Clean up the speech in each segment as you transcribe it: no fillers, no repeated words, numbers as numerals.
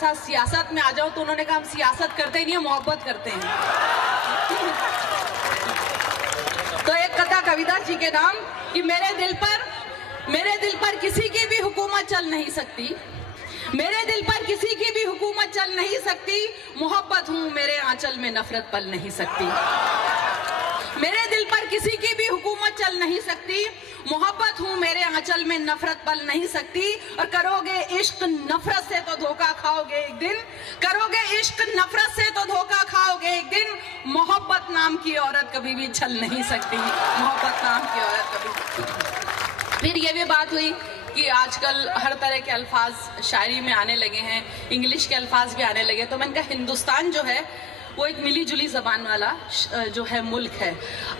साथ सियासत में आ जाओ, तो उन्होंने कहा हम सियासत करते ही नहीं है, मोहब्बत करते हैं। तो एक कथा कविता जी के नाम कि मेरे दिल पर किसी की भी हुकूमत चल नहीं सकती, मेरे दिल पर किसी की भी हुकूमत चल नहीं सकती, मोहब्बत हूं मेरे आंचल में नफरत पल नहीं सकती। मेरे दिल पर किसी की भी हुकूमत चल नहीं सकती, मोहब्बत हूं मेरे आंचल में नफरत पल नहीं सकती। और करोगे इश्क नफरत से तो धोखा खाओगे एक दिन, करोगे इश्क नफरत से तो धोखा खाओगे एक दिन, मोहब्बत नाम की औरत कभी भी छल नहीं सकती, मोहब्बत नाम की औरत कभी। फिर ये भी बात हुई कि आजकल हर तरह के अल्फाज शायरी में आने लगे हैं, इंग्लिश के अल्फाज भी आने लगे। तो मैंने कहा हिंदुस्तान जो है वो एक मिली जुली जबान वाला जो है मुल्क है।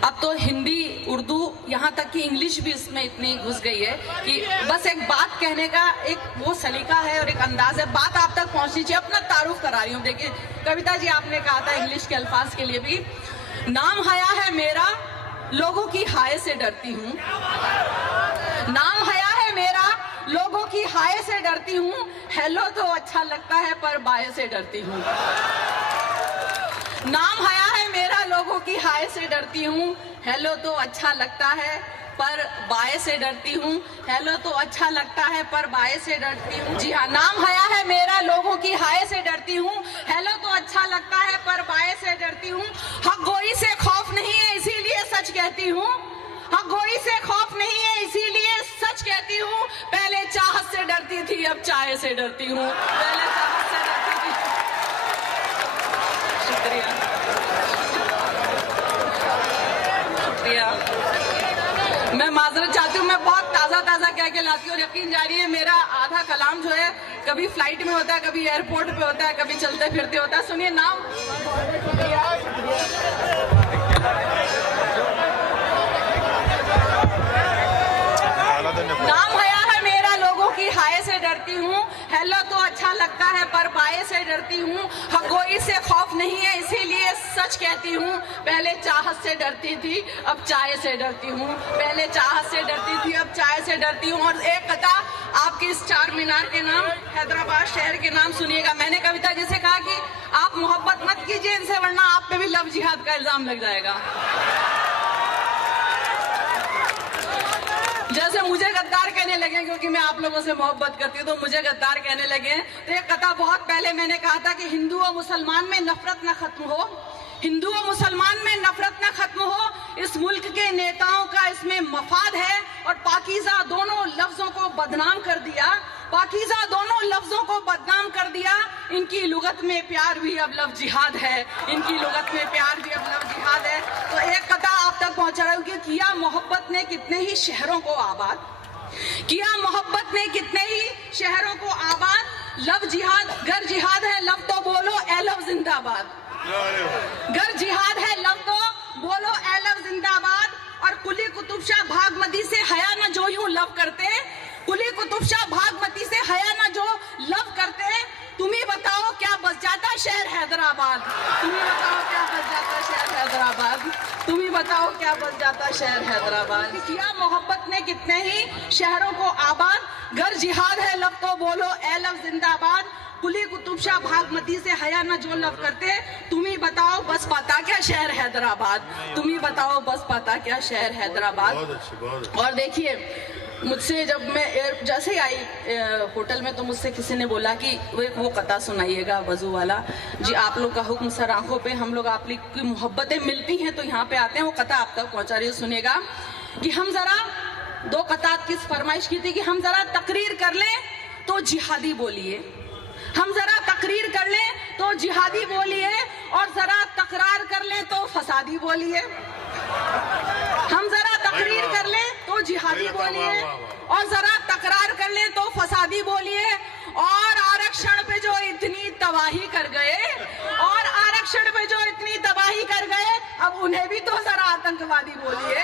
अब तो हिंदी, उर्दू, यहाँ तक कि इंग्लिश भी इसमें इतनी घुस गई है कि बस एक बात कहने का एक वो सलीका है और एक अंदाज है, बात आप तक पहुंचनी चाहिए। अपना तारुफ करा रही हूँ। देखिए कविता जी, आपने कहा था इंग्लिश के अल्फाज के लिए भी, नाम हया है मेरा, लोगों की हाय से डरती हूँ, नाम हया है मेरा, लोगों की हाय से डरती हूँ, हेलो तो अच्छा लगता है पर बाय से डरती हूँ। नाम हया है मेरा, लोगों की हाय से डरती हूँ, हेलो तो अच्छा लगता है पर बाय से डरती हूँ, हेलो तो अच्छा लगता है पर बाय से डरती हूँ। जी हाँ, नाम हया है मेरा, लोगों की हाय से डरती हूँ, हेलो तो अच्छा लगता है पर बाय से डरती हूँ। हक गोई से खौफ नहीं है इसीलिए सच कहती हूँ, हक गोई से खौफ नहीं है इसीलिए सच कहती हूँ, पहले चाहत से डरती थी अब चाय से डरती हूँ, पहले चाहत से डरती थी। शुक्रिया शुक्रिया। मैं माजरत चाहती हूँ, मैं बहुत ताज़ा कह के लाती हूँ और यकीन जारी है मेरा आधा कलाम जो है कभी फ्लाइट में होता है, कभी एयरपोर्ट पे होता है, कभी चलते फिरते होता है। सुनिए नाम, नाम हया है मेरा, लोगों की हाय से डरती हूँ, हेलो तो अच्छा लगता है पर बाय से डरती हूँ, हगोई से खौफ नहीं है इसीलिए सच कहती हूँ, पहले चाहत से डरती थी अब चाय से डरती हूँ, पहले चाहत से डरती थी अब चाय से डरती हूँ। और एक कथा आपकी इस चार मीनार के नाम, हैदराबाद शहर के नाम सुनिएगा। मैंने कविता जी से कहा कि आप मोहब्बत मत कीजिए इनसे, वरना आप पे भी लव जिहाद का इल्जाम लग जाएगा। जैसे मुझे गद्दार कहने लगे क्योंकि मैं आप लोगों से मोहब्बत करती हूँ, तो मुझे गद्दार कहने लगे। तो एक कथा बहुत पहले मैंने कहा था कि हिंदू और मुसलमान में नफरत न खत्म हो, हिंदू और मुसलमान में नफरत न खत्म हो, इस मुल्क के नेताओं का इसमें मफाद है। और पाकीज़ा दोनों लफ्जों को बदनाम कर दिया, पाकीज़ा दोनों लफ्जों को बदनाम कर दिया। इनकी लुगत में प्यार भी अब लव जिहाद है, इनकी लुगत में प्यार भी अब लव जिहाद है। तो एक कथा आप तक पहुंचा रहा हूँ कि किया मोहब्बत ने कितने ही शहरों को आबाद, किया मोहब्बत ने कितने ही शहरों को आबाद, लव जिहाद गर जिहाद है लव तो बोलो ए लव जिंदाबाद, गर जिहाद है लव तो बोलो ए लव जिंदाबाद। और कुली कुतुब शाह भागमती से हया न जो यूं लव करते, कुली कुतुब शाह भागमती से हया न जो लव करते, तुम ही बताओ क्या बच जाता शहर हैदराबाद, तुम ही बताओ क्या बच जाता शहर हैदराबाद, तुम ही बताओ क्या बच जाता शहर हैदराबाद। किया मोहब्बत ने कितने ही शहरों को आबाद, गर जिहाद है लव तो बोलो ए लव जिंदाबाद, कुली कुतुब शाह भागमती से हया न जो लव करते, तुम ही बताओ बस पाता क्या शहर हैदराबाद, तुम ही बताओ बस पाता क्या शहर हैदराबाद। और देखिए मुझसे जब मैं जैसे ही आई होटल में, तो मुझसे किसी ने बोला कि वो कथा सुनाइएगा वजू वाला। जी आप लोग का हुक्म सर आंखों पे, हम लोग आप लोग की मोहब्बतें मिलती हैं तो यहाँ पे आते हैं। वो कथा आप तक पहुँचा रही है, सुनिएगा कि हम जरा दो कतात की फरमाइश की थी कि हम जरा तकरीर कर लें तो जिहादी बोलिए, हम जरा तकरीर कर लें तो जिहादी बोलिए, और जरा तकरार कर लें तो फसादी बोलिए। हम जरा तकरीर कर लें तो जिहादी बोलिए, और जरा तकरार कर लें तो फसादी बोलिए। और आरक्षण पे जो इतनी तबाही कर गए, और आरक्षण पे जो इतनी तबाही कर गए, अब उन्हें भी तो जरा आतंकवादी बोलिए।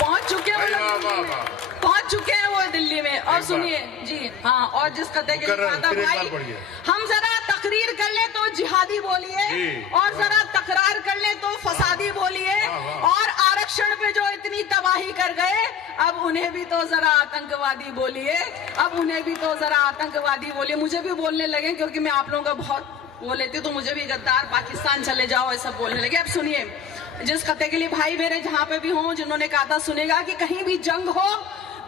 पहुंच चुके हैं वो लोग, पहुंच चुके हैं वो दिल्ली में। और सुनिए जी हाँ, और जिस कथे के भाई, हम जरा तकरीर कर ले तो जिहादी बोलिए, और जरा तकरार कर ले तो फसादी बोलिए। और आरक्षण पे जो इतनी तबाही कर गए, अब उन्हें भी तो जरा आतंकवादी बोलिए, अब उन्हें भी तो जरा आतंकवादी बोलिए। मुझे भी बोलने लगे क्योंकि मैं आप लोगों का बहुत वो लेती हूँ, तो मुझे भी गद्दार, पाकिस्तान चले जाओ, ऐसा बोलने लगे। अब सुनिए, जिस खत्ते के लिए भाई मेरे जहां पे भी हों, जिन्होंने कहा था सुनेगा कि कहीं भी जंग हो,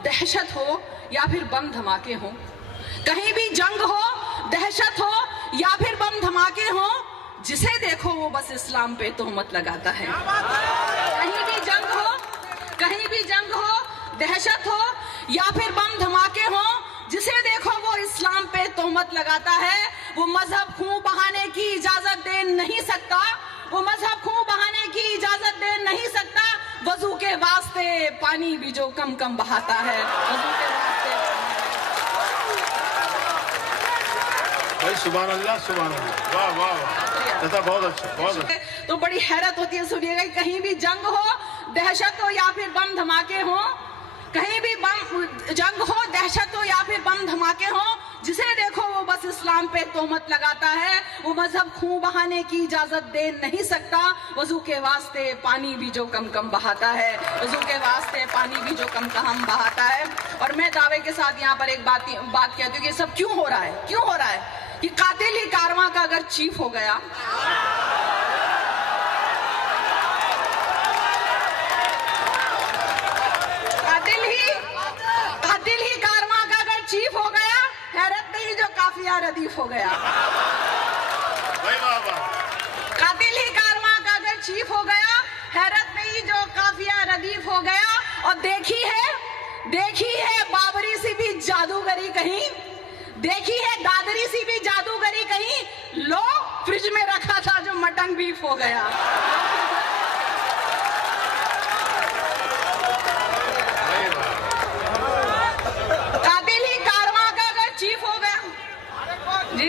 दहशत हो या फिर बम धमाके हो, कहीं भी जंग हो, दहशत हो या फिर बम धमाके हो, जिसे देखो वो बस इस्लाम पे तोहमत लगाता है। कहीं भी जंग हो, कहीं भी जंग हो, दहशत हो या फिर बम धमाके हो, जिसे देखो वो इस्लाम पे तोहमत लगाता है। वो मजहब खून बहाने की इजाजत दे नहीं सकता, वो मजहब खून बहाने की इजाजत दे नहीं सकता। वजू के वास्ते पानी भी जो कम कम बहाता है, वजू के वास्ते। भाई सुभान अल्लाह, सुभान अल्लाह, वाह वाह वाह, बहुत अच्छा, बहुत अच्छा। तो बड़ी हैरत होती है, सुनिएगा, कहीं भी जंग हो, दहशत हो या फिर बम धमाके हो, कहीं भी बम जंग हो, दहशत हो या फिर बम धमाके हो, जिसे देखो वो बस इस्लाम पे तोहमत लगाता है। वो मजहब खून बहाने की इजाजत दे नहीं सकता। वजू के वास्ते पानी भी जो कम कम बहाता है, वजू के वास्ते पानी भी जो कम कम बहाता है। और मैं दावे के साथ यहाँ पर एक बात कहती हूँ कि सब क्यों हो रहा है, क्यों हो रहा है? कि कातिल ही कारवां का अगर चीफ हो गया, कातिल ही कारवां का अगर चीफ हो गया, हैरत नहीं जो काफिया रदीफ हो गया। कातिल ही कारवां का अगर चीफ हो गया, हैरत नहीं जो काफिया रदीफ हो गया। और देखी है बाबरी सी भी जादूगरी कहीं, देखी है दादरी सी भी जादूगरी कहीं, लो फ्रिज में रखा था जो मटन बीफ हो गया। कातिल ही कारवां का अगर चीफ हो गया,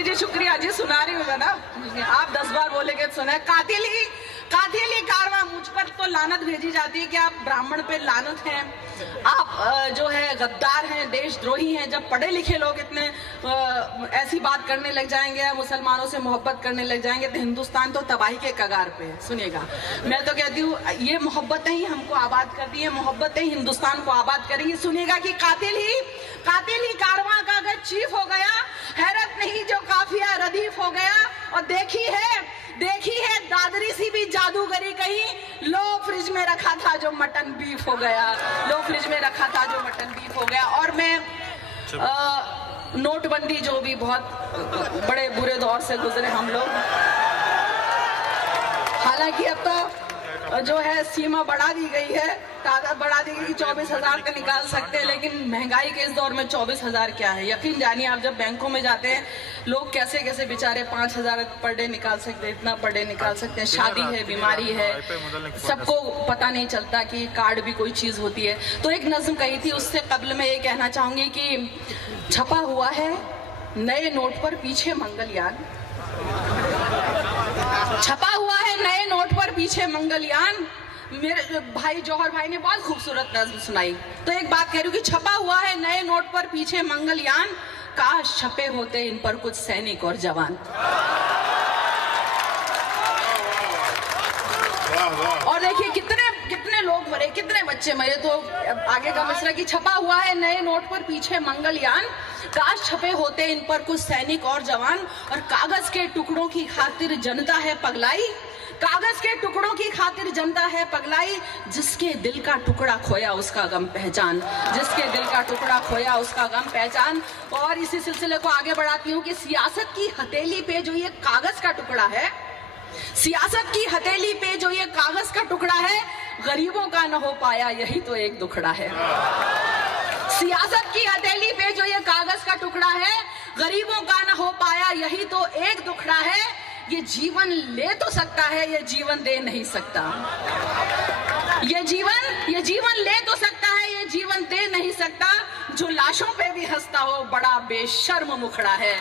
जी शुक्रिया जी, सुना रही हूँ ना, आप 10 बार बोलेंगे तो सुना। कातिल ही कारवां, मुझ पर तो लानत भेजी जाती है कि आप ब्राह्मण पे लानत हैं, आप जो है गद्दार हैं, देशद्रोही हैं। जब पढ़े लिखे लोग इतने ऐसी बात करने लग जाएंगे, मुसलमानों से मोहब्बत करने लग जाएंगे, तो हिंदुस्तान तो तबाही के कगार पे है। सुनिएगा, मैं तो कहती हूँ ये मोहब्बतें ही हमको आबाद कर दी है, मोहब्बतें ही हिंदुस्तान को आबाद करेंगी। सुनिएगा कि कातिल ही कारवां का अगर चीफ हो गया, हैरत नहीं जो काफिया रदीफ हो गया। और देखी है दादरी सी भी जादूगरी कहीं, लो फ्रिज में रखा था जो मटन बीफ हो गया, लो फ्रिज में रखा था जो मटन बीफ हो गया। और मैं नोटबंदी जो भी बहुत बड़े बुरे दौर से गुजरे हम लोग, हालांकि अब तो जो है सीमा बढ़ा दी गई है, तादाद बढ़ा दी गई, 24,000 का निकाल सकते हैं, लेकिन महंगाई के इस दौर में 24,000 क्या है? यकीन जानिए, आप जब बैंकों में जाते हैं, लोग कैसे कैसे बेचारे 5,000 पर डे निकाल सकते हैं, इतना पर डे निकाल सकते हैं। शादी है, बीमारी है, सबको पता नहीं चलता कि कार्ड भी कोई चीज होती है। तो एक नज्म कही थी, उससे कबल मैं ये कहना चाहूंगी कि छपा हुआ है नए नोट पर पीछे मंगलयान, छपा हुआ है नए नोट पर पीछे मंगलयान। मेरे भाई जौहर भाई ने बहुत खूबसूरत नज़्म सुनाई। तो एक बात कह रही हूँ कि छपा हुआ है नए नोट पर पीछे मंगलयान, काश छपे होते इन पर कुछ सैनिक और जवान। और देखिए कितने लोग मरे, कितने बच्चे मरे। तो आगे का मिसरा कि छपा हुआ है नए नोट पर पीछे मंगलयान, काश छपे होते इन पर कुछ सैनिक और जवान। और कागज के टुकड़ों की खातिर जनता है पगलाई, कागज के टुकड़ों की खातिर जनता है पगलाई। जिसके दिल का टुकड़ा खोया उसका गम पहचान, जिसके दिल का टुकड़ा खोया उसका गम पहचान। और इसी सिलसिले को आगे बढ़ाती हूँ कि सियासत की हथेली पे जो ये कागज का टुकड़ा है, सियासत की हथेली पे जो ये कागज का टुकड़ा है, गरीबों का न हो पाया यही तो एक दुखड़ा है। सियासत की हथेली पे जो ये कागज का टुकड़ा है, गरीबों का न हो पाया यही तो एक दुखड़ा है। ये जीवन ले तो सकता है, ये जीवन दे नहीं सकता। ये जीवन ले तो सकता है, ये जीवन दे नहीं सकता। जो लाशों पे भी हंसता हो बड़ा बेशर्म मुखड़ा है।